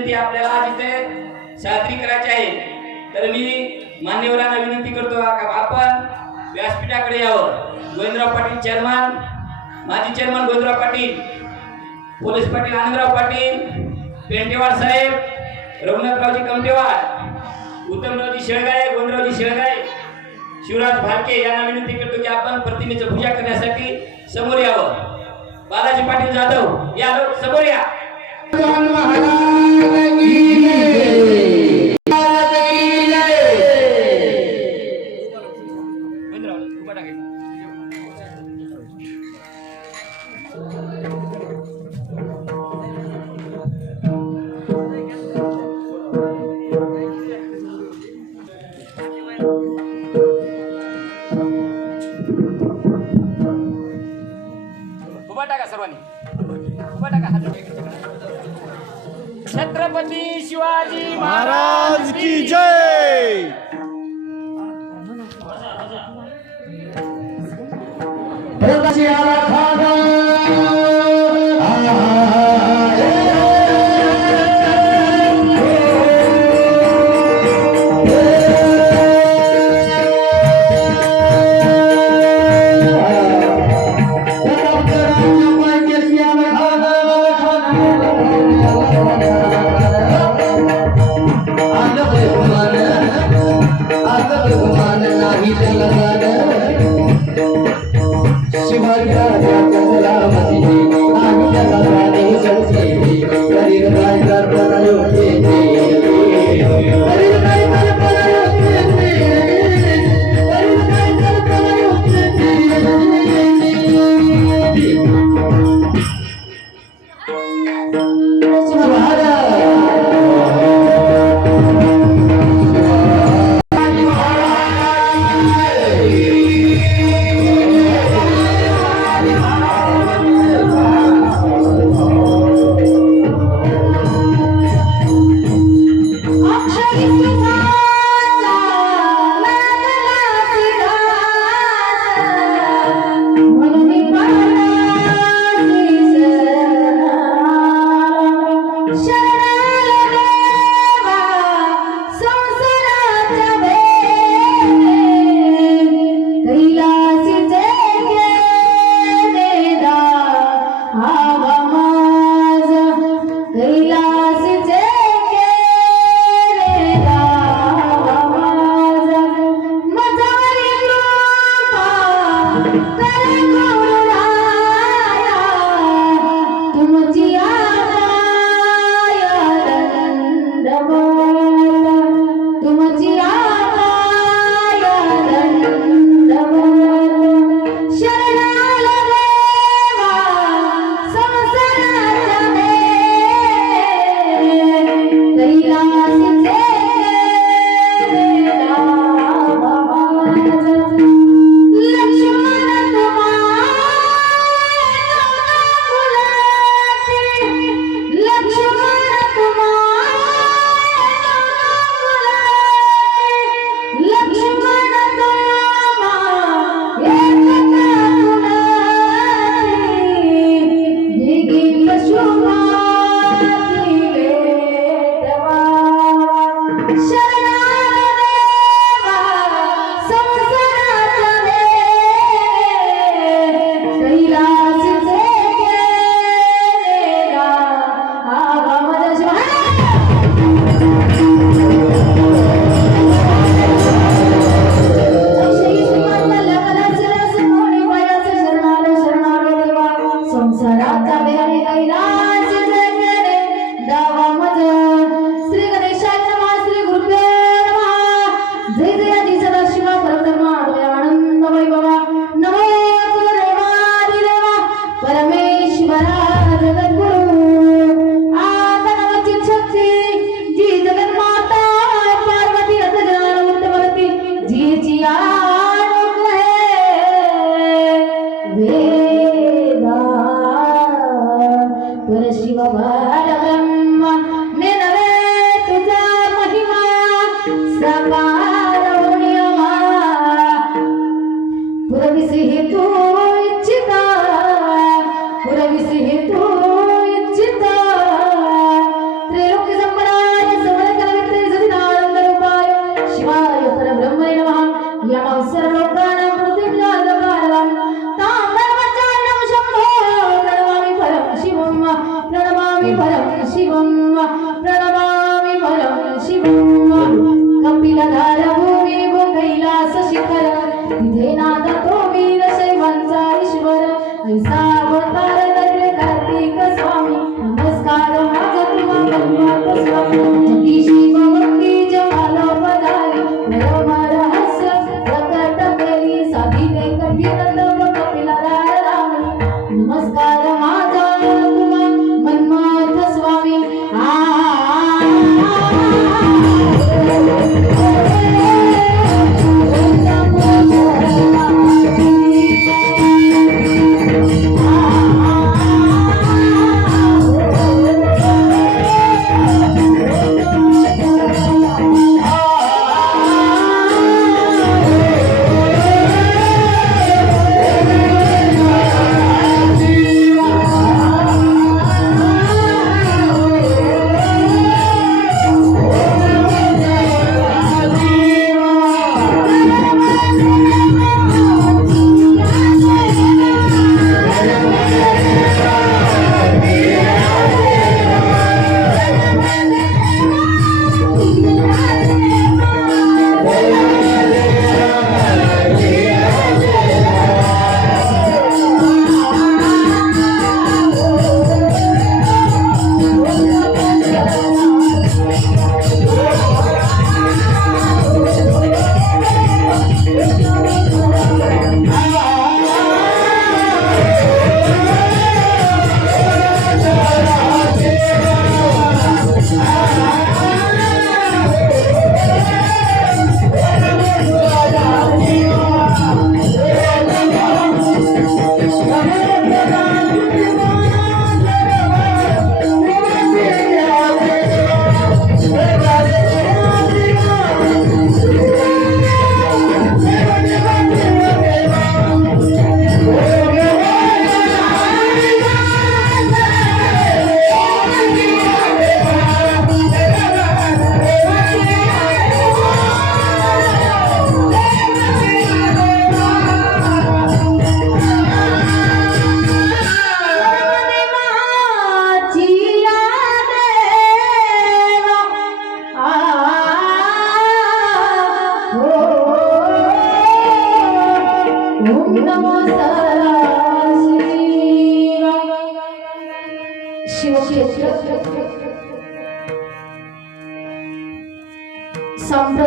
जयंती आपल्याला आज इथे साजरी करायची आहे। तर मी मान्यवरांना विनंती करतो आपण व्यासपीठाकडे यावं। गोविंदराव पाटील चेअरमन, माजी चेअरमन गोविंदराव पाटील, पोलीस पाटील आनंदराव पाटील, पेंटेवाड साहेब, रघुनाथरावजी कमटेवाड, उत्तमरावजी शेळगाळे, गोविंदरावजी शेळगाळे, शिवराज भालके यांना विनंती करतो की आपण प्रतिमेची पूजा करण्यासाठी समोर यावं। बालाजी पाटील जाधव या लोक समोर या। छत्रपती शिवाजी महाराज की जय।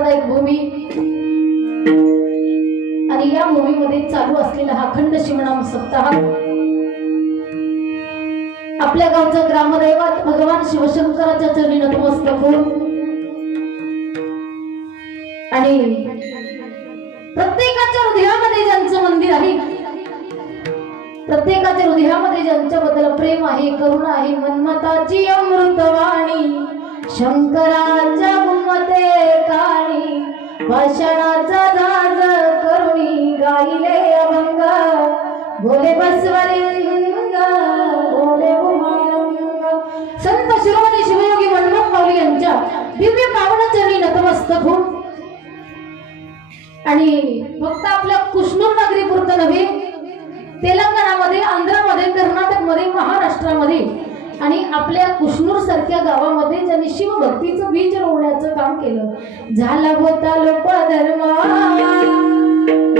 प्रेरणादायक भूमी आणि या भूमीमध्ये चालू असलेला हा अखंड शिवनाम सप्ताह आपल्या गावचा ग्रामदैवत भगवान शिवशंकराच्या चरणी नतमस्तक होऊन आणि प्रत्येकाच्या हृदयामध्ये ज्यांचं मंदिर आहे, प्रत्येकाच्या हृदयामध्ये ज्यांच्याबद्दल प्रेम आहे, करुणा आहे, मनमताची अमृतवाणी शंकराच्या गुणवते काणी भाषणाचा झाज करुणी गाईले अभंग बोले बसवलिंग बोले उमानंग. संत शिरोमणी शिवयोगी मनमोहन माऊली यांच्या दिव्य पावनचरणी नतमस्तक होऊन आणि फक्त आपल्या कुशनूर नगरी पुरतं नव्हे, तेलंगणामध्ये, आंध्रामध्ये, कर्नाटकमध्ये, महाराष्ट्रामध्ये आणि आपल्या कुशनूर सारख्या गावामध्ये ज्यांनी शिवभक्तीचं बीज रोवण्याचं काम केलं. झाला होता लोक धर्म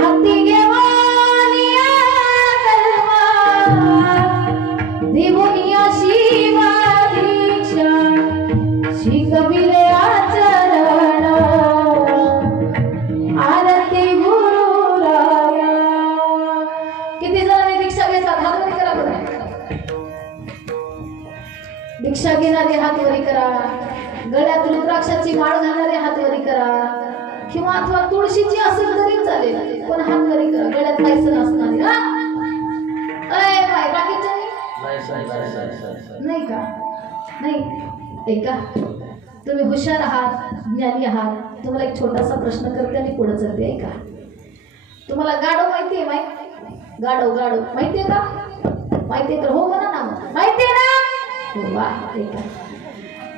हाती घेवानिया धर्म देवनिया शिवा दीक्षा शिकविले आचरण आरती गुरुराया. किती जणांनी दीक्षा घेतला? हात वरी करा बरं. दीक्षा घेणारे हात वरी करा. गळ्यात रुद्राक्षाची माळ घालणारे हात वरी करा, किंवा अथवा तुळशीची असेल तरी चालेल, पण हात वरी करा. गळ्यात पैसे नसणारे हा काय बाकीच्या नाही का? नाही ऐका, तुम्ही हुशार आहात, ज्ञानी आहात. तुम्हाला एक छोटासा प्रश्न करते आणि पुढे चलते. ऐका, तुम्हाला गाढव माहिती आहे? गाढव गाढव माहिती आहे का? माहिती आहे तर हो म्हणा ना. माहिती आहे ना? हो वा. ऐका,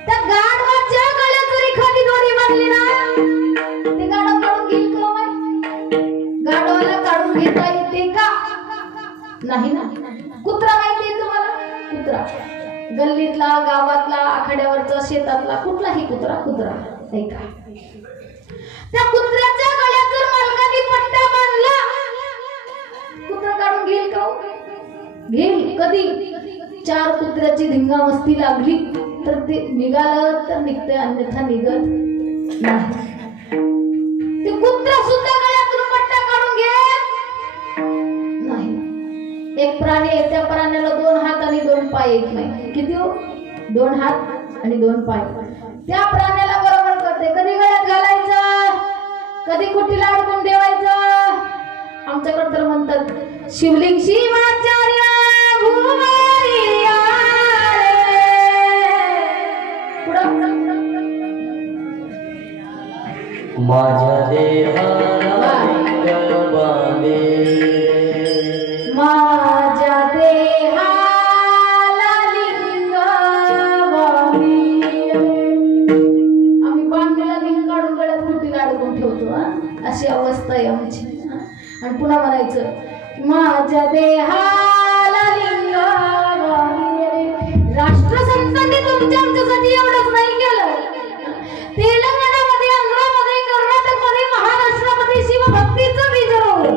त्या गाढवाच्या गळ्यात जर एखादी दोरी बांधली ना, ते गाढव काढून घेईल का? गाढवाला काढून घेता येते का? नाही ना. कुत्रा माहिती आहे तुम्हाला? कुत्रा गल्लीतला, गावातला, आखाड्यावरचा, शेतातला कुठलाही कुत्रा. कुत्रा ऐका, त्या कुत्र्याच्या गळ्यात जर मालकाने पट्टा बांधला, कुत्रा काढून घेईल का? घेईल. कधी? चार कुत्र्याची धिंगामस्ती लागली तर ते निघालं तर निघते, अन्यथा निघत नाही. ते कुत्रा सुद्धा गळ्यातून पट्टा काढून घेत नाही. एक प्राणी आहे, त्या प्राण्याला 2 हात आणि 2 पाय येत नाही. किती हो? 2 हात आणि 2 पाय. त्या प्राण्याला बरोबर करते. कधी गळ्यात घालायचं, कधी कुठीला अडकून ठेवायचं. आमच्याकडे तर म्हणतात शिवलिंग शिवाचार्य भुवरिया माझ्या देहाला लिंग बांधे, माझ्या देहाला लिंग बांधे. आम्ही बांधलेला लिंग काढून गळ्यात कुठीला अडकून ठेवतो. अशी अवस्था आहे आमची. आणि पुन्हा म्हणायचं माझ्या देहाला लिंग बांधे. राष्ट्रसंतांनी तुमच्या आमच्यासाठी एवढंच नाही केलं. तेलंगणामध्ये, आंध्रामध्ये, कर्नाटकमध्ये, महाराष्ट्रामध्ये शिवभक्तीचं बीज रोवलं.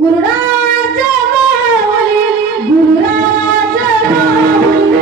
गुरुराज माऊली, गुरुराज माऊली,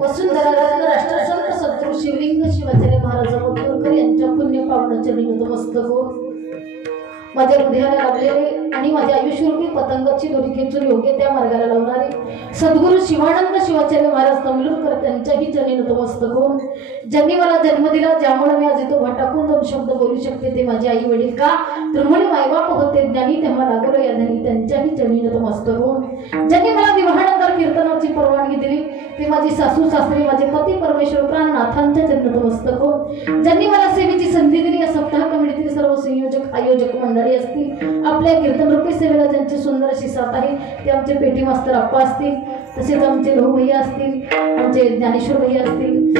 वसुंधरा रत्न राष्ट्रसंत सद्गुरू शिवलिंग शिवाचार्य महाराज मथुरकर यांच्या पुण्य पावनाचरणी नतमस्तक होऊन माझ्या हृदयाला लाभलेले आणि माझ्या आयुष्यरूपी पतंगाची दोरी खेचून योग्य त्या मार्गाला लावणारे सद्गुरू शिवानंद शिवाचार्य महाराज तमिलुरकर त्यांच्याही चरणी नतमस्तक होऊन ज्यांनी मला जन्म दिला, ज्यामुळे मी आज इथं उभा टाकून 2 शब्द बोलू शकते, ते माझे आई वडील. का तर मुळे मायबाप होते ज्ञानी, तेव्हा लागलो या धनी त्यांच्याही चरणी नतमस्तक होऊन ज्यांनी मला विवाहानंतर कीर्तनाची परवानगी दिली ते माझी सासू सासरे माझे पती परमेश्वर प्राणनाथांच्या नतमस्तक हो. ज्यांनी मला सेवेची संधी दिली. या सप्ताह कमिटीतील सर्व संयोजक आयोजक मंडळी असतील, आपल्या कीर्तन रूपी सेवेला ज्यांची सुंदर अशी साथ आहे ते आमचे पेटी मास्तर आप्पा असतील, तसेच आमचे लहू भैया असतील, आमचे ज्ञानेश्वर भैया असतील,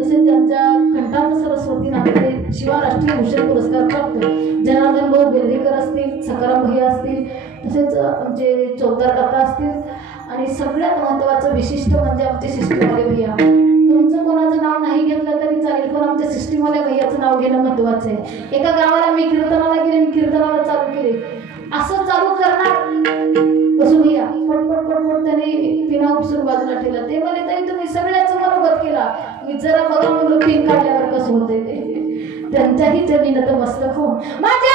तसेच ज्यांच्या कंठांत सरस्वती नाते शिवा राष्ट्रीय भूषण पुरस्कार प्राप्त जनार्दन भाऊ बेलरेकर असतील, सकाराम भैया असतील, तसेच आमचे चौदार काका असतील आणि सगळ्यात महत्त्वाचं विशिष्ट म्हणजे आमचे सिस्टीमवाले भैया. तुमचं कोणाचं नाव नाही घेतलं तरी चालेल, पण आमच्या सिस्टीमवाल्या भैयाचं नाव घेणं महत्त्वाचं आहे. एका गावाला मी कीर्तनाला गेले आणि कीर्तनाला चालू केले. असं चालू करणार कसं भैया पटपट पटपट त्याने पिना उपसून बाजूला ठेवला. ते म्हणे ताई तुम्ही सगळ्याच मनोगत केला. मी जरा बघा म्हणलं पिन काढल्यावर कसं होतंय ते. त्यांच्याही चरणी नतमस्तक हो. माझ्या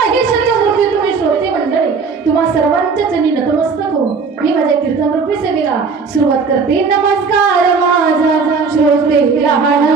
महेश्वरी मूर्ती तुम्ही श्रोते मंडळी तुम्हा सर्वांच्या चरणी नतमस्तक हो. मी माझ्या कीर्तन रूपी सेवेला सुरुवात करते. नमस्कार माझा श्रोते लहान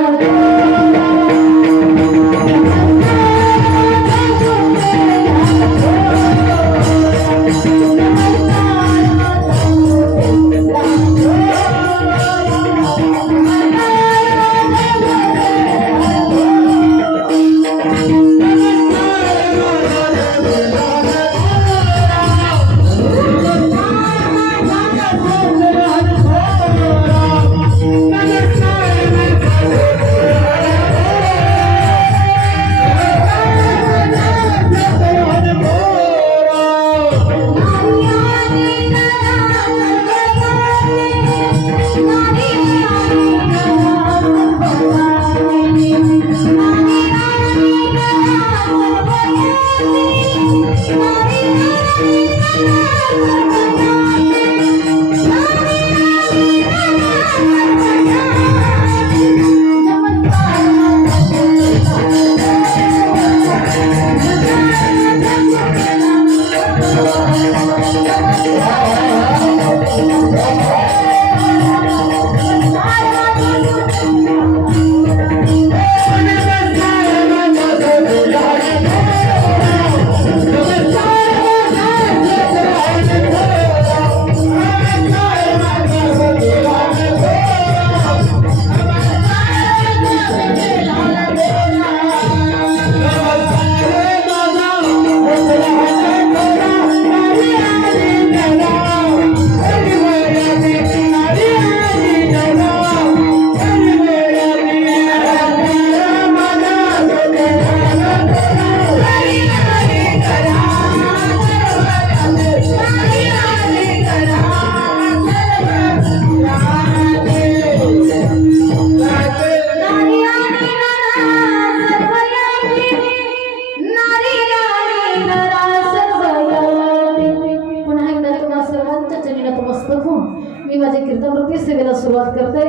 मी माझे कीर्तन रूपी सेवेला सुरुवात करते.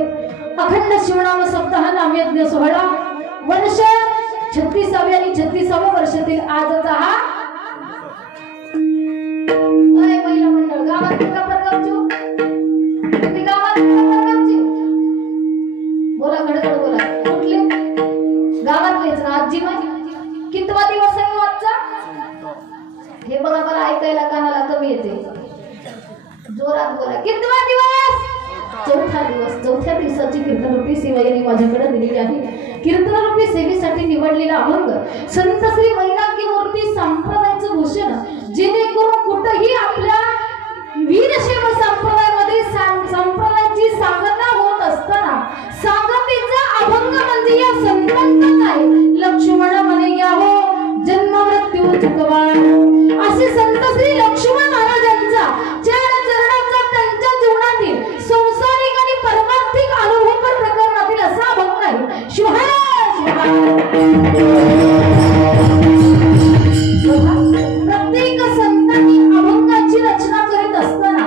अखंड शिवनाम सप्ताह नामयज्ञ सोहळा वर्ष 36वे आणि 36व्या वर्षातील आजचा हा महिला मंडळ गावात परगावची तुम्ही गावात परगावची बोला गडगड बोला कुठले गावातलेच ना आजी माझी कितवा दिवस आहे आजचा हे बघा मला ऐकायला कानाला कमी येते जोरात बोला कितवा दिवस चौथ्या दिवसाची कीर्तनरूपी सेवा यांनी माझ्याकडे दिलेली आहे. कीर्तनरूपी सेवेसाठी निवडलेला अभंग संत श्री वैराग्य मूर्ती संप्रदायाचं भूषण जेणेकरून कुठेही आपल्या वीरशैव संप्रदायामध्ये संप्रदायाची सांगता होत असताना सांगतेचा अभंग म्हणजे या संतांचा काय लक्ष्मण म्हणे या हो जन्म मृत्यू चुकवा असे संत श्री लक्ष्मण महाराजांचा चार चरणांचा त्यांच्या जीवनातील संसारिक आणि परमार्थिक अनुभव प्रकरणातील असा अभंग आहे. शिवहाय प्रत्येक संतांनी अभंगाची रचना करीत असताना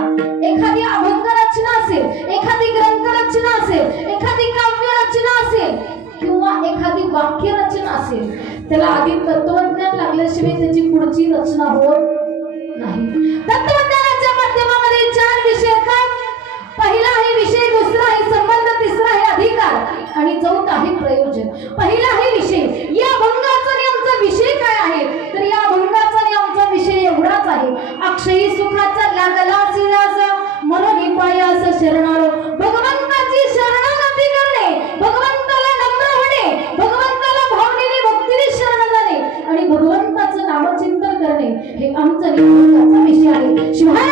एखादी अभंग रचना असेल, एखादी ग्रंथ रचना असेल, एखादी काव्य रचना असेल किंवा एखादी वाक्य रचना असेल त्याला आधी तत्वज्ञान लागल्याशिवाय त्याची पुढची रचना होत नाही. तत्वज्ञानाच्या माध्यमामध्ये 4 विषय असतात. पहिला आहे विषय, दुसरा आहे संबंध, तिसरा आहे अधिकार आणि चौथा आहे प्रयोजन. पहिला आहे विषय. या अभंगाचा आणि आमचा विषय काय आहे तर या अभंगाचा आणि आमचा विषय एवढाच आहे. अक्षयी सुखाचा लागला सिराज म्हणून नाही हे आमचा निवडणुकाचा विषय आहे. शिवाय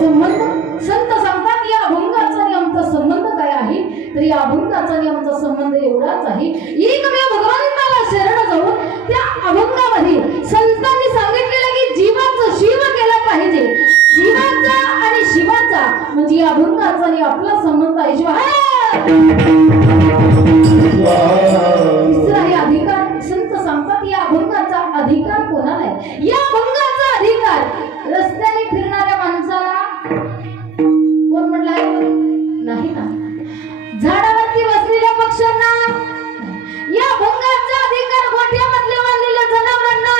संबंध संत सांगतात या अभंगाचा आणि आमचा संबंध काय आहे, तर या अभंगाचा आणि आमचा संबंध एवढाच आहे. एकमेव भगवंताला शरण जाऊन त्या अभंगामध्ये संतांनी सांगितलेलं की जीवाचं शिव केलं पाहिजे. जीवाचा आणि शिवाचा म्हणजे या अभंगाचा आणि आपला संबंध आहे. शिवाय तिसरा हे अधिकार संत सांगतात या अभंगाचा अधिकार कोणाला आहे. या अभंगाचा अधिकार रस्त्याने फिरणाऱ्या माणसाला कोण म्हटलाय नाही ना, झाडावरती बसलेल्या पक्ष्यांना, या अभंगाचा अधिकार गोठ्यामधल्या वाढलेल्या जनावरांना,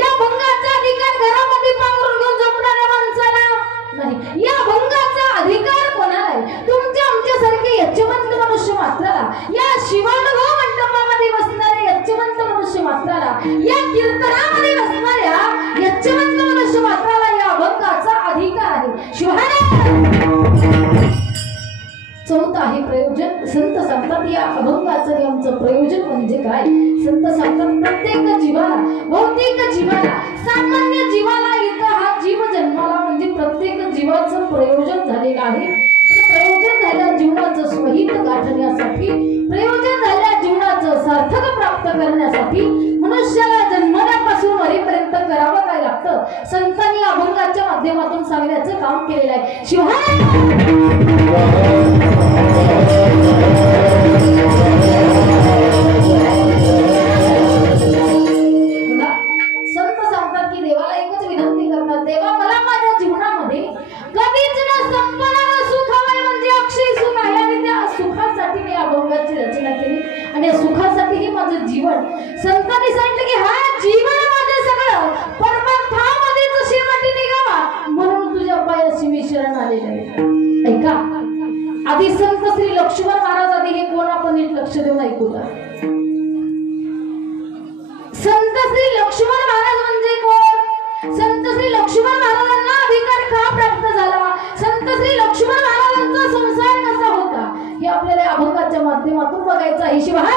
या अभंगाचा अधिकार घरामध्ये पांघरून घेऊन झोपणाऱ्या माणसाला नाही. या अभंगाचा अधिकार कोणाला आहे, तुमच्या आमच्यासारखे यज्ञवंत मनुष्य मात्राला, या शिवानुभव मंडपामध्ये बसणाऱ्या यज्ञवंत मनुष्य मात्राला, या कीर्तनामध्ये बसणाऱ्या यज्ञवंत मनुष्य मात्राला या अभंगाचा अधिकार आहे. शिवाय चौथा आहे प्रयोजन. संत सांगतात या अभंगाचं आणि आमचं प्रयोजन म्हणजे काय. संत सांगतात प्रत्येक जीवाला, बहुतेक जीवाला, सामान्य जीवाला इथं हा जीव जन्माला म्हणजे प्रत्येक जीवाचं प्रयोजन झालेलं आहे. प्रयोजन झाल्या जीवनाचं स्वहित गाठण्यासाठी, प्रयोजन झाल्या जीवनाचं सार्थक प्राप्त करण्यासाठी मनुष्याला जन्मण्यापासून मरेपर्यंत करावं काय लागतं, संतांनी अभंगाच्या माध्यमातून सांगण्याचं काम केलेलं आहे. शिवाय संत सांगतात की देवाला एकच विनंती करतात, देवा मला माझ्या जीवनामध्ये कधीच न संपणारं सुख हवंय म्हणजे अक्षय सुख आहे आणि त्या सुखासाठी मी अभंगाची रचना केली आणि या सुखासाठी हे माझं जीवन. संतांनी सांगितलं की हा जीवन माझं सगळं परमार्थामध्येच शेवटी निघावा म्हणून तुझ्या पायाशी मी शरण आलेलं आहे. ऐका आधी संत श्री लक्ष्मण महाराज आधी हे कोण आपण नीट लक्ष देऊन ऐकूया. संत श्री लक्ष्मण महाराज म्हणजे कोण, संत श्री लक्ष्मण महाराजांना अधिकार का प्राप्त झाला, संत श्री लक्ष्मण महाराजांचा संसार कसा होता हे आपल्याला अभंगाच्या माध्यमातून बघायचं आहे. शिवाय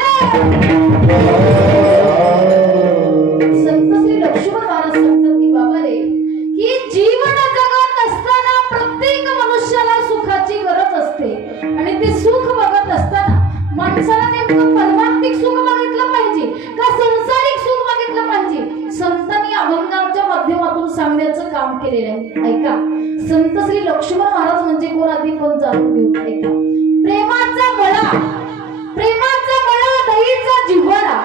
संत श्री लक्ष्मण महाराज सांगतात की बाबा रे की जीवन जगत असताना प्रत्येक मनुष्याला सुखाची गरज असते आणि ते सुख बघत असताना माणसाला नेमकं परमार्थिक सुख बघितलं पाहिजे का संसारिक सुख बघितलं पाहिजे, संतांनी अभंगाच्या माध्यमातून सांगण्याचं काम केलेलं आहे. ऐका संत श्री लक्ष्मण महाराज म्हणजे कोण आधी पण जाणून घेऊ. ऐका प्रेमाचा मळा, प्रेमाचा मळा दहीचा जिव्हाळा,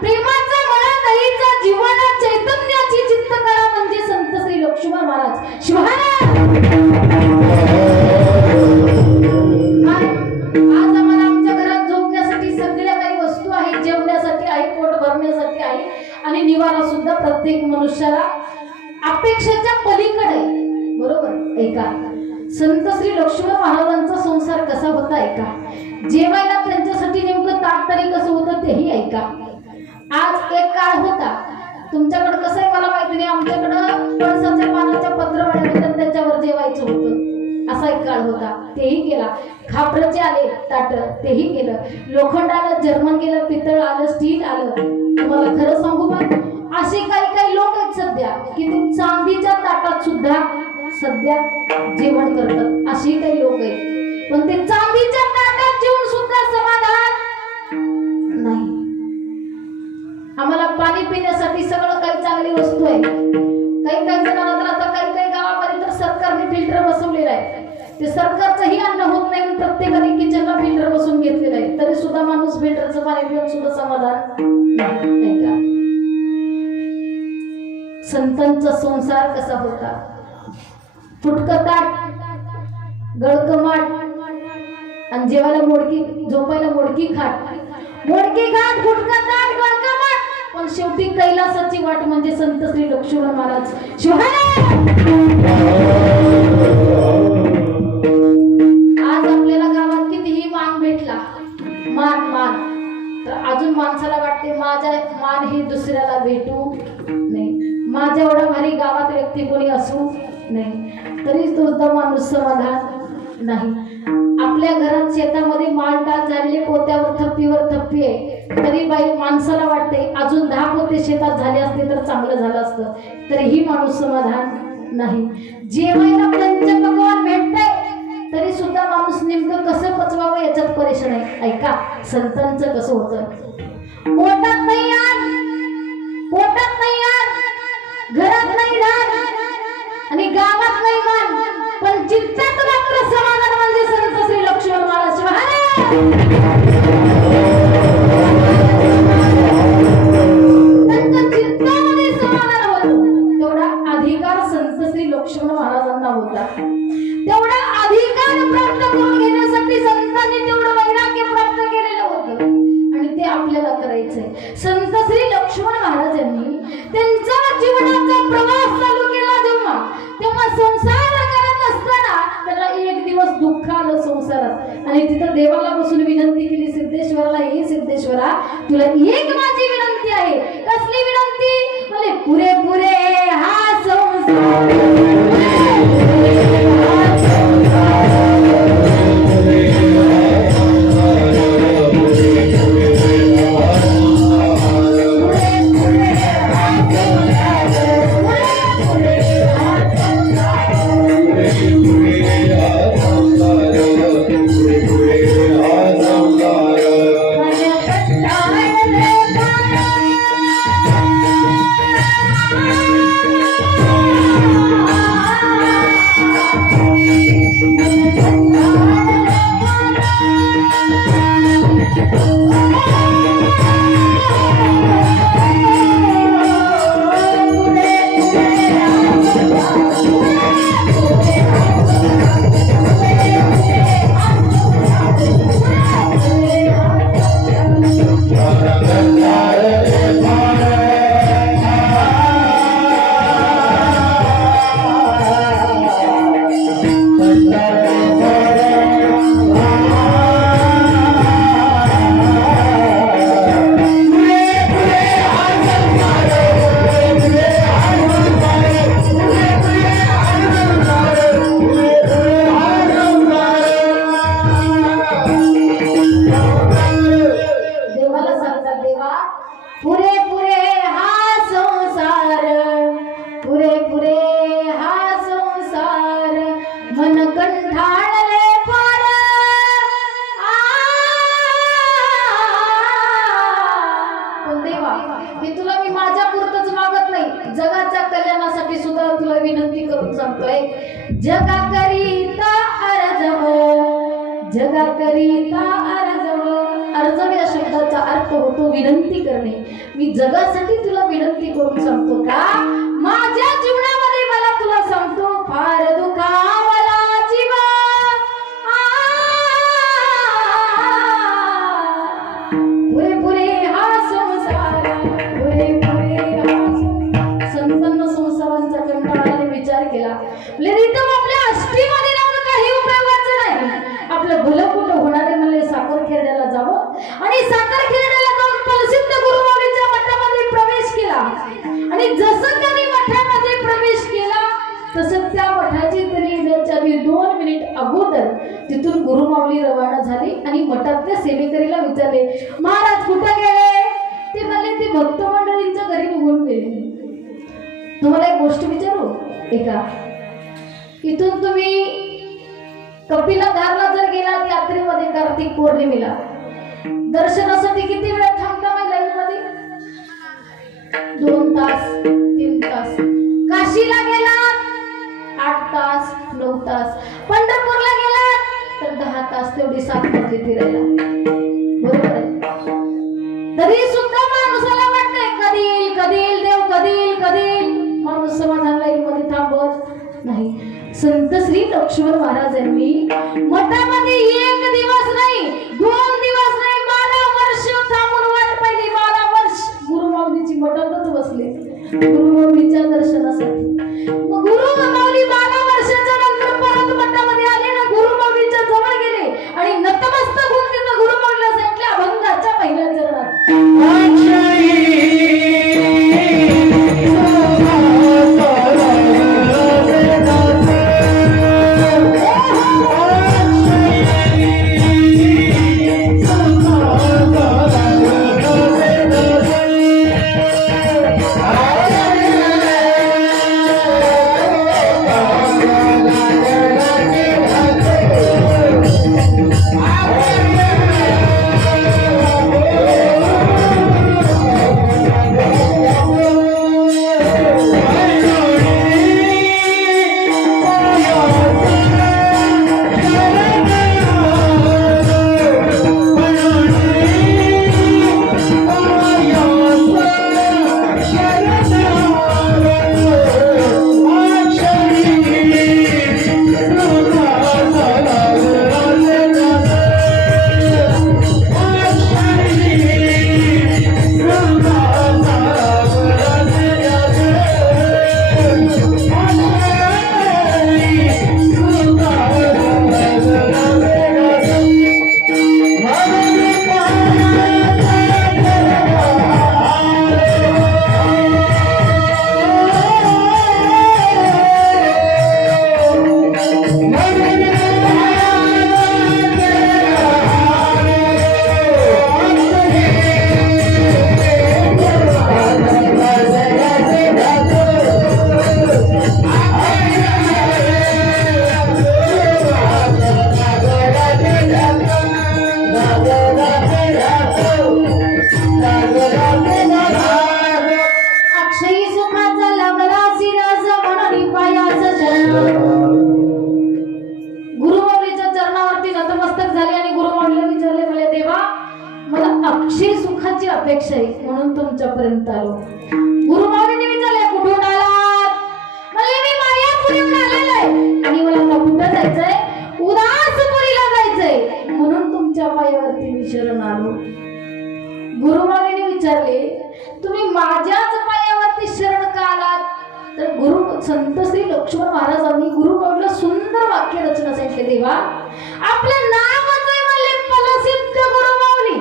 प्रेमाचा मळा दहीचा जिव्हाळा चैतन्याची चित्तकळा म्हणजे संत श्री लक्ष्मण महाराज. शिवाय आज आम्हाला आमच्या घरात झोपण्यासाठी सगळ्या काही वस्तू आहेत, जेवण्यासाठी आहे, पोट भरण्यासाठी आहे आणि निवारा सुद्धा प्रत्येक मनुष्याला अपेक्षेच्या पलीकडे आहे. बरोबर. ऐका संत श्री लक्ष्मण महाराजांचा संसार कसा होता. ऐका जेवायला त्यांच्यासाठी नेमकं ताट तरी कसं होतं तेही ऐका. आज एक काळ होता, तुमच्याकडे कसं आहे मला माहिती नाही, आमच्याकडं पळसाच्या पानाच्या पत्रवाड्या होत्या त्याच्यावर जेवायचं होतं. असा एक काळ होता, तेही गेला. खापराचे आले ताट, तेही गेलं. लोखंड आलं, जर्मन गेलं, पितळ आलं, स्टील आलं. तुम्हाला खरं सांगू का असे काही काही लोक आहेत सध्या की ते चांदीच्या ताटात सुद्धा सध्या जेवण करतात. अशी काही लोक आहेत पण ते चांदीच्या ताटात जेवून सुद्धा समाधान नाही. आम्हाला पाणी पिण्यासाठी सगळं काही चांगली वस्तू आहे. काही काही जणांना तर आता काही काही गावामध्ये तर सरकारने फिल्टर बसवलेलं आहे. ते सरकारचंही अन्न होत नाही, प्रत्येकाने किचनला फिल्टर बसून घेतलेलं आहे, तरी सुद्धा माणूस फिल्टरचं पाणी पिऊन सुद्धा समाधान नाही का. संतांचा संसार कसा होता. फुटकं ताट, गळकं माठ आणि जेवायला मोडकी, झोपायला मोडकी खाट, मोडकी खाट, फुटकं ताट, गळकं माठ, पण शेवटी कैलासाची वाट म्हणजे संत श्री लक्ष्मण महाराज. आज आपल्याला गावात कितीही मान भेटला, मान मान तर अजून माणसाला वाटते माझा मान ही दुसऱ्याला भेटू नाही, माझ्या एवढा भारी गावात व्यक्ती कोणी असू नाही, तरी सुद्धा माणूस समाधान नाही. आपल्या घरात शेतामध्ये मांडा झाडले, पोत्यावर थप्पीवर थप्पी आहे, तरी बाई माणसाला वाटते अजून 10 पोते शेतात झाले असते तर चांगलं झालं असतं, तरीही माणूस समाधान नाही. जेवायला पंचपक्वान्न भेटतंय तरी सुद्धा माणूस नेमकं कसं पचवावं याच्यात परेशान आहे. ऐका संतांचं कसं होतं, पोटात नाही आण, पोटात नाही आण, घरात नाही राहत आणि गावात नाही मान, पण चित्तात मात्र समाधान म्हणजे संत श्री लक्ष्मण महाराज त्यांच्या चित्तामध्ये समाधान होतं. तेवढा अधिकार संत श्री लक्ष्मण महाराजांना होता. तेवढा अधिकार प्राप्त करून घेण्यासाठी संतांनी तेवढं वैराग्य प्राप्त केलेलं होतं आणि ते आपल्याला करायचंय. संत श्री लक्ष्मण महाराजांनी त्यांचा जीवनाचा प्रवास चालू केला तेव्हा संसार करत असताना त्याला एक दिवस दुःख आलं संसारात आणि तिथं देवाला बसून विनंती केली सिद्धेश्वराला, हे सिद्धेश्वरा तुला एक माझी विनंती आहे. कसली विनंती? म्हणजे पुरे पुरे हा संसार जगाकरिता अर्जव, जगाकरिता अर्जव. अर्जव या शब्दाचा अर्थ होतो विनंती करणे. मी जगासाठी तुला विनंती करून सांगतो का माझ्या जीवनामध्ये मला तुला सांगतो फार दुखावला जीवा. पुरे पुरे हा संसार, पुरे पुरे हा संसार. संतांना संसारांचा कंटाळाने विचार केला. आपल्या अष्टीमध्ये राहून काही उपयोगाचं नाही. आपलं भलं कुठं होणारे म्हणले साखर खेरड्याला जावं आणि साखर खेरड्याला जाऊन प्रसिद्ध गुरुमाऊलीच्या मठामध्ये प्रवेश केला आणि जसं त्यांनी मठामध्ये प्रवेश केला तसं त्या मठाची तरी येण्याच्या 2 मिनिट अगोदर तिथून गुरुमाऊली रवाना झाली आणि मठातल्या सेवेकरीला विचारले महाराज कुठं गेले? ते म्हणले ते भक्त मंडळींच्या घरी निघून गेले. तुम्हाला एक गोष्ट विचारू ऐका. इथून तुम्ही कपिलधारला जर गेलात यात्रेमध्ये कार्तिक पौर्णिमेला दर्शनासाठी किती वेळ थांबता माहिती लाईन मध्ये? 2 तास 3 तास. काशीला गेलात 8 तास 9 तास. पंढरपूरला गेलात तर 10 तास. तेवढी 7 मध्ये फिरायला. बरोबर आहे. तरी सुद्धा माणसाला वाटतंय कधी येईल कधी येईल देव कधी येईल कधी येईल. माणूस समाधान लाईन मध्ये थांबत नाही. संत श्री लक्ष्मण महाराजांनी मठामध्ये 1 दिवस नाही 2 दिवस नाही 12 वर्ष थांबून वाट पाहिली. 12 वर्ष गुरुमाऊलीची मठातच बसले गुरुमाऊलीच्या दर्शनासाठी. मग गुरुमाऊली 12 वर्षाच्या नंतर परत मठामध्ये आले ना गुरुमाऊलीच्या जवळ गेले आणि नतमस्तक होऊन तिथं गुरुमाऊलीला सांगितलं अभंगाच्या पहिल्या चरणात आलो. गुरुमाऊलीने विचारले कुठून आलात? म्हणले मी मायापुरीहून आलेलो आहे आणि मला आता कुठं जायचंय? उदासपुरीला जायचंय, म्हणून तुमच्या पायावरती मी शरण आलो. गुरुमाऊलीने विचारले तुम्ही माझ्याच पायावरती शरण का आलात? तर गुरु संत श्री लक्ष्मण महाराजांनी गुरुमाऊलीला सुंदर वाक्य रचना सांगितले. देवा आपलं नावच आहे म्हणले फलसिद्ध गुरुमाऊली.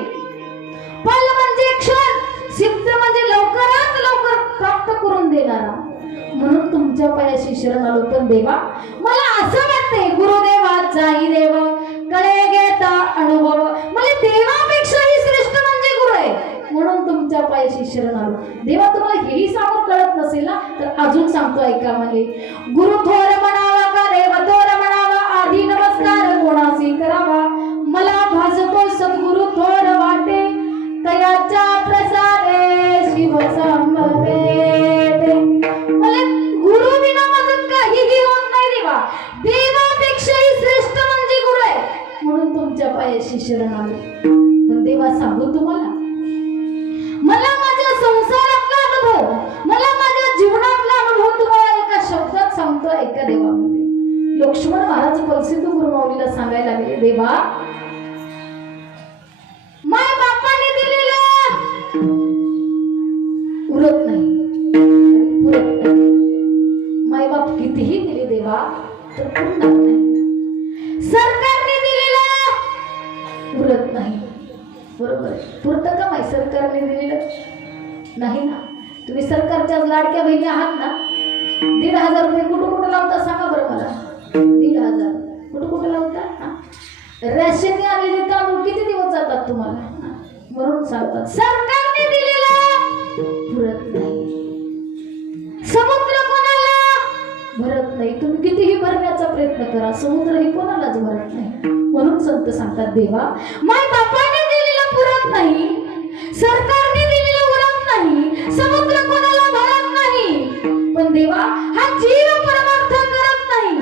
फल म्हणजे क्षण, सिद्ध म्हणजे लवकरात लवकर प्राप्त करून देणारा, म्हणून तुमच्या पायाशी शरण आलो. पण देवा मला असं वाटतंय गुरुदेवाचाही देव कडे घेता अनुभव, मला देवापेक्षाही श्रेष्ठ म्हणजे गुरु आहे, म्हणून तुमच्या पायाशी शरण आलो. देवा तुम्हाला हेही सांगून कळत नसेल ना, तर अजून सांगतो ऐका. मला गुरु थोर म्हणावा का देव थोर म्हणावा, आधी नमस्कार कोणाशी करावा, मला भाजतो सद्गुरु थोर वाटे, तयाच्या प्रसादे शिव संभवेते. मला गुरु विना माझं काहीही होत नाही देवा, देवापेक्षाही श्रेष्ठ म्हणजे गुरु आहे, म्हणून तुमच्या पायाशी शरण आलो. पण देवा सांगू तुम्हाला, मला माझ्या संसारातला अनुभव, मला माझ्या जीवनातला अनुभव तुम्हाला एका शब्दात सांगतो ऐका. देवा लक्ष्मण महाराज फलसिद्ध गुरुमाऊलीला सांगायला लागले, देवा माय बापाने दिलेलं उरत नाही, पुरत नाही. माय बाप कितीही दिले देवा तर पुरणार नाही. सरकारने दिलेलं उरत नाही, बरोबर पुरतं का माय सरकारने दिलेलं? नाही ना. तुम्ही सरकारच्या लाडक्या बहिणी आहात ना. 1,500 रुपये कुठं कुठं लावता सांगा बरं मला. 1,500 कुठं कुठं लावता? रेशनने आलेले तांदूळ किती दिवस जातात तुम्हाला? म्हणून सांगतात सरकारने दिलेलं पुरत नाही. समुद्र कोणाला भरत नाही, तुम्ही कितीही भरण्याचा प्रयत्न करा, समुद्र हे कोणालाच भरत नाही. म्हणून संत सांगतात देवा माय बापाने दिलेलं पुरत नाही, सरकारने दिलेलं उरत नाही, समुद्र कोणाला भरत नाही, पण देवा हा जीव परमार्थ करत नाही,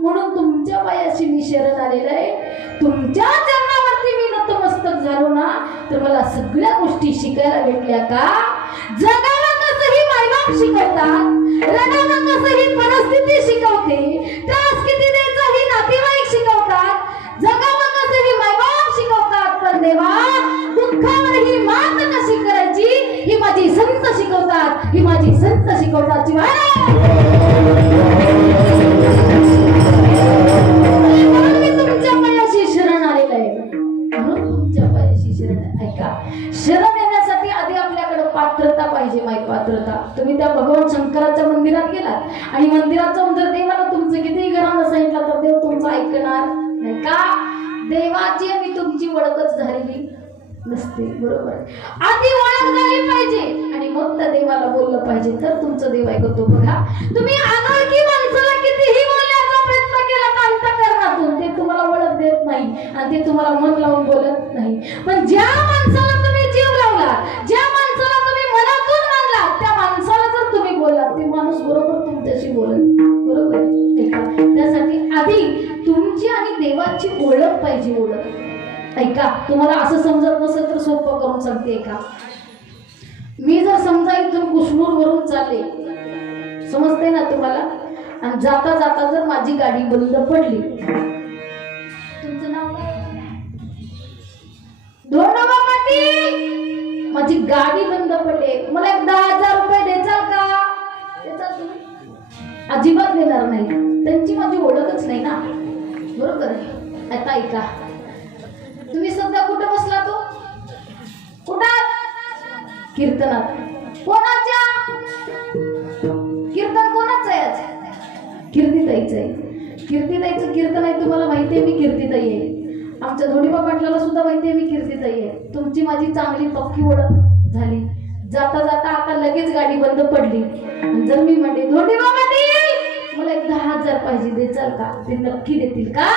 म्हणून तुमच्या पायाशी मी शरण आलेलं आहे. तुमच्या चरणावरती मी नतमस्तक झालो ना, तर मला सगळ्या गोष्टी शिकायला भेटल्या का? जगाला कसंही मायबाप शिकवतात, रडावं कसंही परिस्थिती शिकवते, त्रास किती द्यायचा ही नातेवाईक शिकवतात, जगावं कसंही मायबाप शिकवतात, पण देवा दुःखावर ही मात कशी करायची ही माझी संत शिकवतात, ही माझी संत शिकवतात. शरण येण्यासाठी आधी आपल्याकडे पात्रता पाहिजे. माय पात्रता. तुम्ही त्या भगवान शंकराच्या मंदिरात गेलात आणि मंदिराचं जर देवाला तुमचं कितीही घरानं सांगितलं तर देव तुमचं ऐकणार नाही का? देवाची आणि तुमची ओळखच झालेली नसते, बरोबर. आधी ओळख झाली पाहिजे आणि मग त्या देवाला बोललं पाहिजे, तर तुमचं देव ऐकतो. बघा तुम्ही अनोळखी माणसाला कितीही बोलण्याचा प्रयत्न केला का अंतःकरणातून, ते तुम्हाला ओळख देत नाही आणि ते तुम्हाला मन लावून बोलत नाही. पण ज्या माणसाला तुम्ही जीव लावला, ज्या माणसाला तुम्ही मनातून मानला, त्या माणसाला जर तुम्ही बोललात, ते माणूस बरोबर तुमच्याशी बोलत, बरोबर. त्यासाठी आधी तुमची आणि देवाची ओळख पाहिजे. ओळख ऐका, तुम्हाला असं समजत नसेल तर सोपं करून सांगते. ऐका, मी जर समजा इथून कुसनूर वरून चालले, समजते ना तुम्हाला, आणि जाता जाता जर माझी गाडी बंद पडली, तुमचं नाव काय? धोंडोबा पाटील, माझी गाडी बंद पडली, मला एक 10,000 रुपये द्याल का? देतात तुम्ही? अजिबात देणार नाही, त्यांची माझी ओळखच नाही ना, बरोबर आहे. आता ऐका, तुम्ही सध्या कुठे बसला? तो कुठं? कीर्तनात. कोणाच्या कीर्तन? कोणाचं आहे आज? कीर्तिताईचं आहे. कीर्तिताईचं कीर्तन आहे, तुम्हाला माहिती आहे मी कीर्तिताई आहे. आमच्या धोंडोबा पाटलाला सुद्धा माहिती आहे मी कीर्तिताई आहे. तुमची माझी चांगली पक्की ओळख झाली. जाता जाता आता लगेच गाडी बंद पडली आणि जर मी म्हणते धोंडोबा पाटील मला एक 10,000 पाहिजे, देचाल का? ते नक्की देतील का?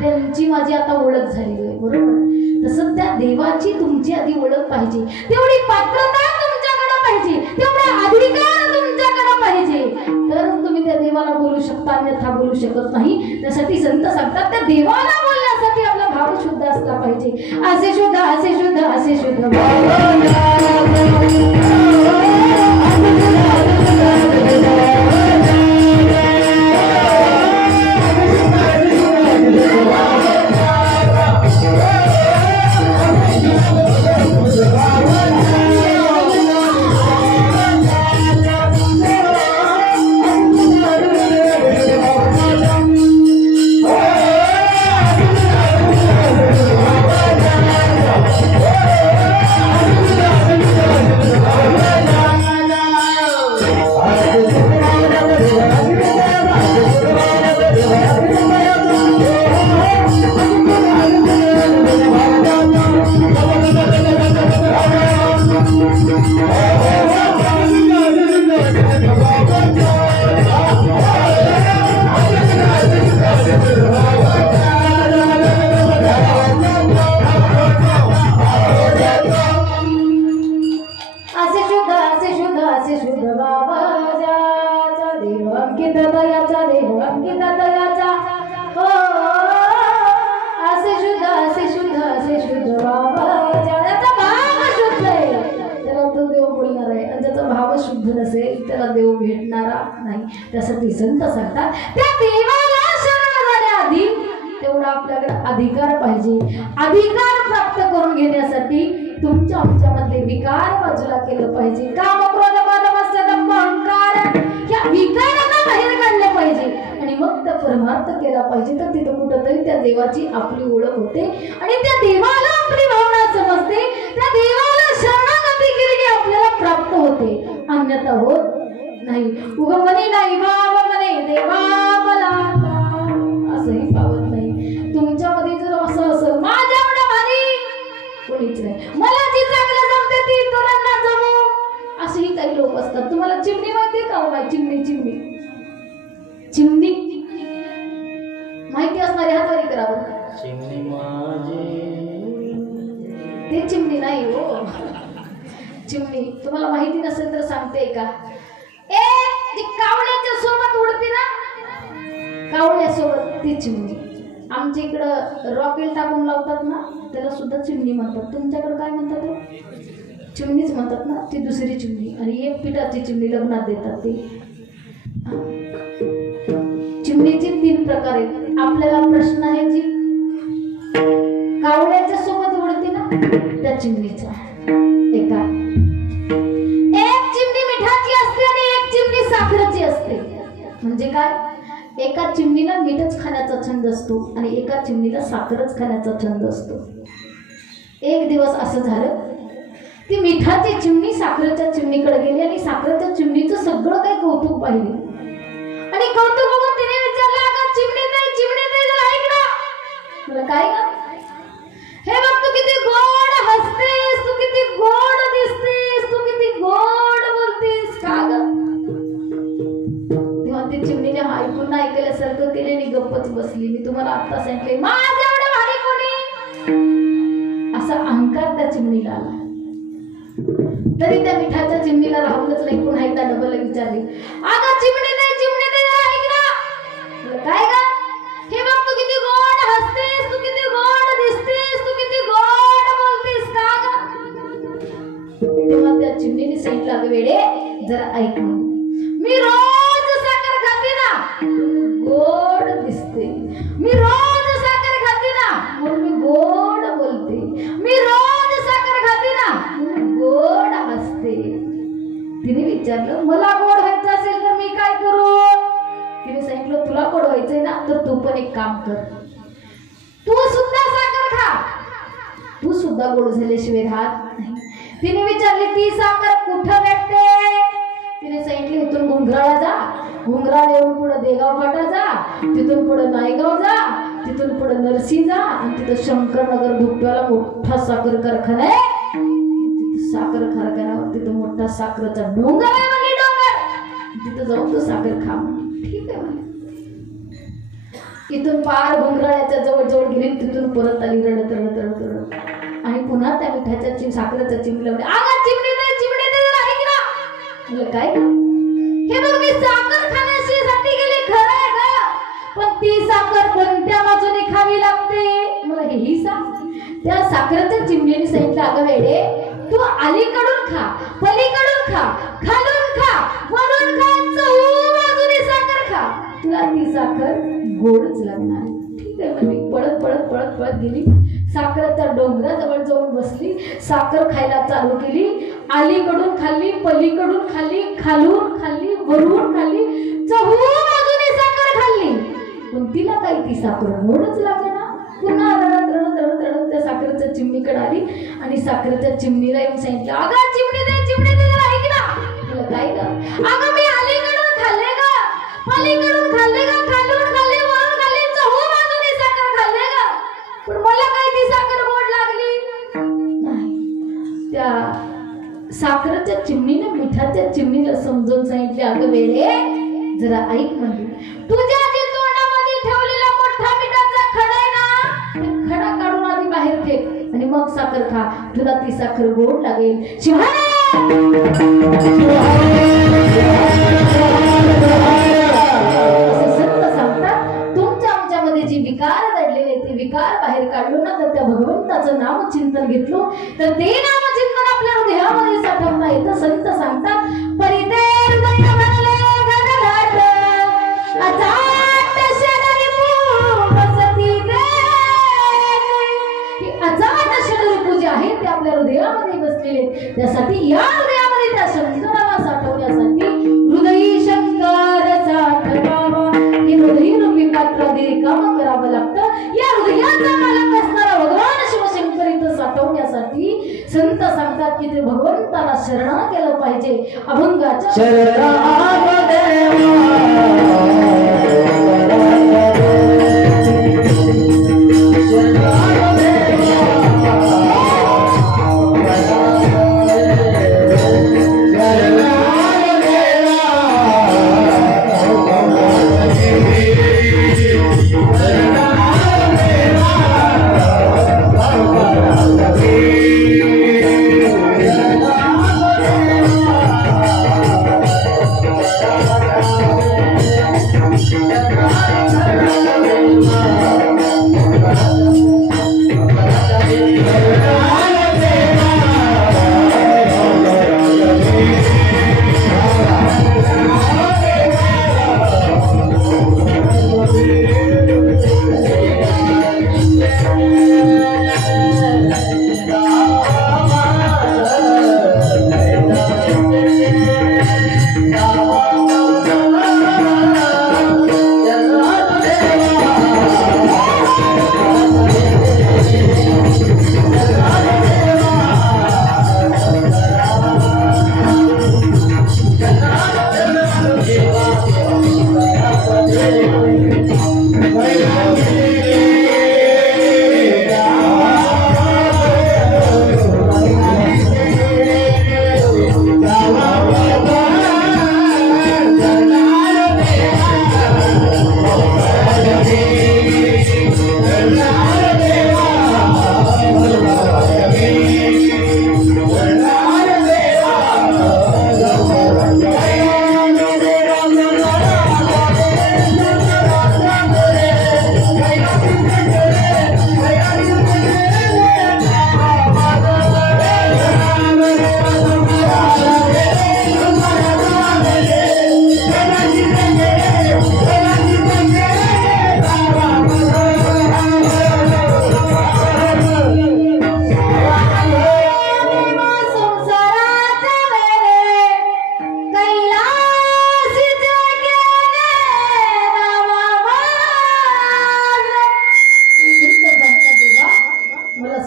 त्यांची माझी आता ओळख झालेली आहे, बरोबर. तसं त्या देवाची तुमची आधी ओळख पाहिजे, तेवढी पात्रता तुमच्याकडे पाहिजे, तेवढा अधिकार तुमच्याकडे पाहिजे, तर तुम्ही त्या देवाला बोलू शकता, अन्यथा बोलू शकत नाही. त्यासाठी संत सांगतात त्या देवाला बोलण्यासाठी आपला भाव शुद्ध असला पाहिजे. असे शुद्ध, असे शुद्ध, असे शुद्ध शुद्ध नसेल त्याला देव भेटणारा नाही. त्यासाठी संत सांगतात त्या देवाला शरण जाण्याआधी तेवढा आपल्याकडे अधिकार पाहिजे. अधिकार प्राप्त करून घेण्यासाठी तुमच्या आमच्यामधले विकार बाजूला केलं पाहिजे. काम क्रोध मद मत्सर दंभ अहंकार या विकारांना बाहेर काढलं पाहिजे आणि मग त्या परमार्थ केला पाहिजे. तर तिथं कुठंतरी त्या देवाची आपली ओळख होते आणि त्या देवाला आपली भावना समजते. त्या देवाला शरणागती केलेली आपल्याला प्राप्त होते. अन्यथा होत नाही. उगम म्हणे नाही भाव म्हणे देवा मला असंही पावत नाही. तुमच्यामध्ये जर असं असेल माझ्या एवढं भारी कोणीच नाही, मला जी चांगलं जमते ती इतरांना जमू, असेही काही लोक असतात. तुम्हाला चिमणी माहिती का हो? चिमणी चिमणी चिमणी माहिती असणारे हातवारी करावं. चिमणी माझी ते चिमणी नाही हो. चिमणी तुम्हाला माहिती नसेल तर सांगते का. ए जी कावळ्याच्या सोबत उडते ना, कावळ्यासोबत ती चिमणी. आमच्या इकडं रॉकेल टाकून लावतात ना, त्याला सुद्धा चिमणी म्हणतात. तुमच्याकडे काय म्हणतात? चिमणीच म्हणतात ना. ती दुसरी चिमणी. आणि एक पिठाची चिमणी लग्नात देतात ती. चिमणीचे 3 प्रकार आहेत. आपल्याला प्रश्न आहे जी कावळ्याच्या सोबत उडते ना त्या चिमणीचा. एक चिमणी मिठाची असते आणि एक चिमणी साखरेची असते. म्हणजे काय, एका चिमणीला मीठच खाण्याचा छंद असतो आणि एका चिमणीला साखरच खाण्याचा छंद असतो. एक दिवस असं झालं, ती मिठाची चिमणी साखरेच्या चिमणीकडे गेली आणि साखरेच्या चिमणीचं सगळं काही कौतुक पाहिले आणि कौतुक बघून तिने विचारलं, अगं चिमणी ताई जरा ऐक ना. मला काय ग? हे बघ तू किती गोड हसतेस, तू किती गोड दिसतेस, तू किती गोड बोलतेस का ग? तेव्हा ती चिमणीने ऐकून ऐकल्यासारखं केले आणि गप्पच बसली. मी तुम्हाला आता सांगितले माझ्या एवढं भारी कोणी, असा अहंकार त्या चिमणीला आला. तरी त्या मिठाच्या चिमणीला राहूनच नाही, पुन्हा एकदा डबल विचारली, अगं चिमणी नाही जरा ऐक ना. काय ग? हे बघ तू किती गोड हसतेस, तू किती गोड दिसतेस, तू किती गोड बोलतेस का ग? तेव्हा त्या चिमणीने सांगितलं, अगं वेडे जरा ऐक ना, मी रोज साखर खाते ना गोड दिसते, मी रोज साखर खाते ना म्हणून मी गोड बोलते, मी रोज साखर खाते ना गोड हसते. तिने विचारलं, मला गोड व्हायचं असेल तर मी काय करू? तिने सांगितलं, तुला गोड व्हायचंय ना तर तू पण एक काम कर, तू सुद्धा साखर खा, तू सुद्धा गोड झाल्याशिवाय राहत नाही. तिने विचारली, ती साखर कुठं भेटते? तिने सांगितले, इथून घुंगराळा जा, घुंगराळ येऊन पुढे देगाव फाटा जा, तिथून पुढे नायगाव जा, तिथून पुढे नरसी जा आणि तिथं शंकरनगर धुकट्याला मोठा साखर कारखाना आहे. साखर कारखान्यावर तिथं मोठा साखरेचा डोंगर आहे म्हणजे डोंगर, तिथं जाऊन तो साखर खा. ठीक आहे म्हणे. इथून पार घुंगराळ्याच्या जवळ गेली, तिथून परत आली रडत रडत रडत रडत आणि पुन्हा त्या मिठाच्या साखरेच्या चिमणीला म्हणे, आगा चिमणी नाही ऐक ना. म्हटलं काय? हे बघ मी साखर खाण्यासाठी गेले खरं आहे का, पण ती साखर कोणत्या बाजूने खावी लागते मला हेही सांग. त्या साखरेच्या चिमणीने सांगितलं, अगं वेडे तू अलीकडून खा, पलीकडून खा, खालून खा, वरून खा, चहू बाजूने साखर खा, तुला ती साखर गोडच लागणार. ठीक आहे म्हणजे पळत पळत पळत पळत गेली, साखरेच्या डोंगराजवळ जाऊन बसली, साखर खायला चालू केली. अलीकडून खाल्ली, पलीकडून खाल्ली, खालून खाल्ली, वरून खाल्ली, चहू बाजूने साखर खाल्ली, पण तिला काही ती साखर गोडच लागणार. पुन्हा रडत रडत रडत रडत त्या साखरेच्या चिमणीकडे आली आणि साखरेच्या चिमणीला येऊन सांगितलं, अगं चिमणी दे ऐक ना. तुला काय ग? अगं मी अलीकडून खाल्ले का, पलीकडून खाल्ले का, खालून खाल्ले, वरून खाल्ले, चहू बाजूने साखर खाल्ले का, पण मला काय ती साखर गोड लागली नाही. त्या साखरेच्या चिमणीने मिठाच्या चिमणीला समजून सांगितले, अगं वेडे जरा ऐक म्हणजे, तुझ्या जे तोंडामध्ये ठेवलेला मोठा मिठाचा खडा आहे ना, ते खडा काढून आधी बाहेर फेक आणि मग साखर खा, तुला ती साखर गोड लागेल. शिवाय संत सांगतात, तुमच्या आमच्यामध्ये जी विकार दडलेले ते विकार बाहेर काढलो ना, तर त्या भगवंताचं नाम चिंतन घेतलो तर ते नाम चिंतन आपल्या हृदयामध्ये साठवता येतं. संत सांगतात, सांगतात की ते भगवंताला शरण केलं पाहिजे. अभंगाच्या शरणागत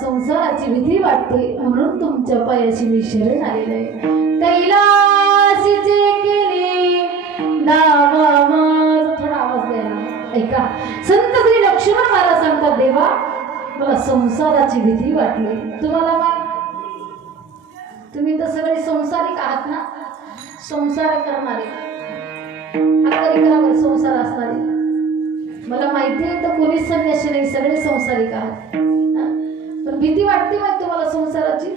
संसाराची भीती वाटते म्हणून तुमच्या पायाशी मी शरण आलेले आहे. कैलासीचे केले नामामर. थोडा आवाज द्या ऐका. संत श्री लक्ष्मण महाराज सांगतात देवा मला संसाराची भीती वाटली. तुम्हाला तुम्ही तर सगळे संसारिक आहात ना, संसार करणारे अकरिकरावर संसार असणारे. मला माहिती आहे तर कोणीच संन्यासी नाही, सगळे संसारिक आहात. पण भीती वाटते माहिती तुम्हाला संसाराची.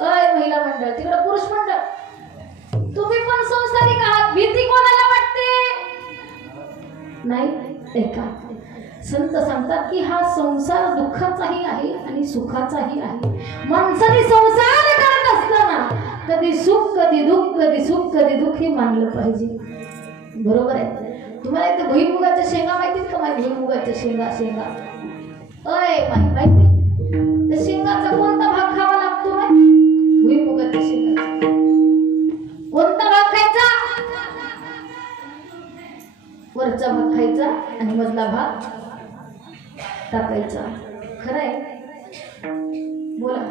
अय महिला मंडळ, तिकडे पुरुष मंडळ, तुम्ही पण संसारिक आहात. भीती कोणाला वाटते? नाही ऐका. संत सांगतात की हा संसार दुःखाचाही आहे आणि सुखाचाही आहे. माणसाने संसार करत असताना कधी सुख कधी दुःख, कधी सुख कधी दुःख हे मानलं पाहिजे. बरोबर आहे. तुम्हाला इथे भुईमुगाच्या शेंगा माहितीत का? माहिती भुईमुगाच्या शेंगा अय माहिती त्या शेंगाचा कोणता भाग खावा लागतो? भुईमुगाच्या शेंगाचा कोणता भाग खायचा? वरचा भाग खायचा आणि मधला भाग टाकायचा. खरंय? बोला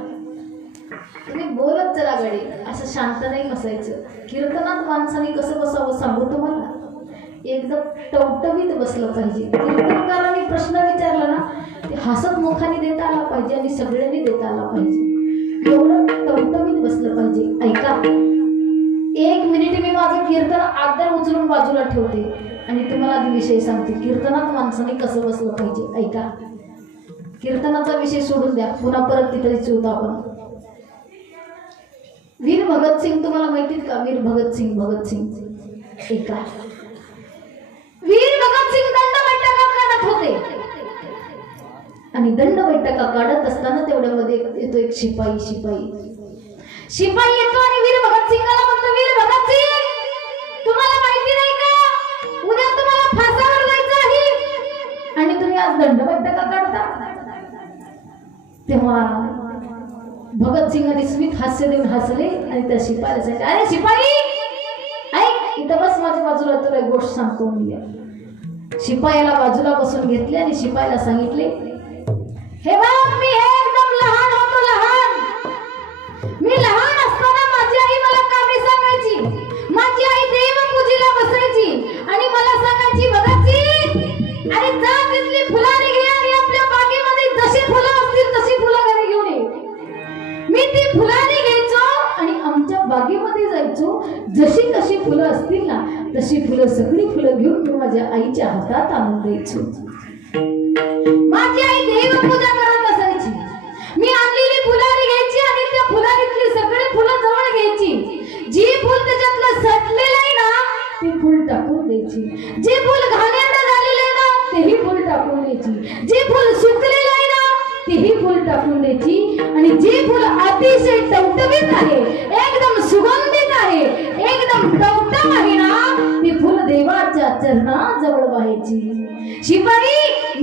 तुम्ही बोलत चला गडी, असं शांत नाही बसायचं. कीर्तनात माणसाने कसं बसावं सांगू तुम्हाला. एकदम टवटवीत बसलं पाहिजे. कीर्तनकारांनी प्रश्न विचारला ना ते हसत मुखाने देता आला पाहिजे आणि सगळ्यांनी देता आला पाहिजे. एवढं टवटवीत बसलं पाहिजे. ऐका, 1 मिनिट मी माझं कीर्तन आदर उचलून बाजूला ठेवते आणि तुम्हाला आधी विषय सांगते. कीर्तनात माणसाने कसं बसलं पाहिजे. ऐका, कीर्तनाचा विषय सोडून द्या, पुन्हा परत तिथेच होतो आपण. वीर भगतसिंग तुम्हाला माहितीत का? वीर भगतसिंग ऐका. वीर भगतसिंग दंडबैठका काढत होते आणि दंडबैठका काढत असताना तेवढ्यामध्ये येतो एक शिपाई येतो आणि वीर भगतसिंगाला म्हणतो, वीर भगतसिंग तुम्हाला माहिती नाही का उद्या तुम्हाला फासावर जायचं आहे आणि तुम्ही आज दंडबैठका काढता? तेव्हा भगतसिंगांनी स्मित हास्य देऊन हसले आणि त्या शिपाईला सांगितले, अरे शिपाई ऐक, इथं बस माझ्या बाजूला, तुला एक गोष्ट सांगतो. शिपायाला बाजूला बसून घेतले आणि शिपायाला सांगितले, हे बघ मी एकदम लहान होतो, लहान मी लहान असताना माझी आई मला कामे सांगायची. माझी आई देवपूजेला बसायची आणि मला सांगायची, बघाची अरे जा तिथली फुलाने घे आणि आपल्या बागेमध्ये जशी फुलं असतील तशी फुलं घरी घेऊन ये. मी ती फुलाने घ्यायचो आणि आमच्या बागेमध्ये जायचो. जशी कशी फुलं असतील ना तशी फुलं सगळी फुलं घेऊन मी माझ्या आईच्या हातात आणून द्यायचो. माझी आई देवपूजा करत असायची. मी आणलेली फुलारी घ्यायची आणि त्या फुलारीतली सगळी फुलं जवळ घ्यायची. जी फुल त्याच्यातलं सडलेलं आहे ना ते फुल टाकून द्यायची. जे फुल घाणेरडं झालेलं आहे ना तेही फुल टाकून द्यायची. जे फुल सुकलेलं आहे ना तेही फुल टाकून द्यायची. आणि जे फुल अतिशय टवटवीत आहे, एकदम सुगंधित आहे, एकदम टवटव आहे ना ते फुल देवाच्या चरणाजवळ व्हायची. शिपाई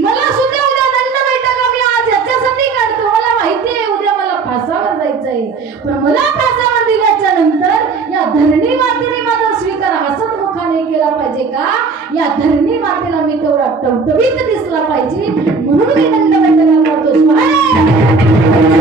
मला सुद्धा उद्या दंड बैठक मी आज याच्यासाठी काढतो. मला माहिती आहे उद्या मला फासावर जायचंय, पण मला फासावर दिल्याच्या नंतर या धरणी मातेने माझा स्वीकार हसत मुखाने केला पाहिजे का? या धरणी मातेला मी तेवढा टवटवीत दिसला पाहिजे म्हणून मी दंड बैठका काढतो.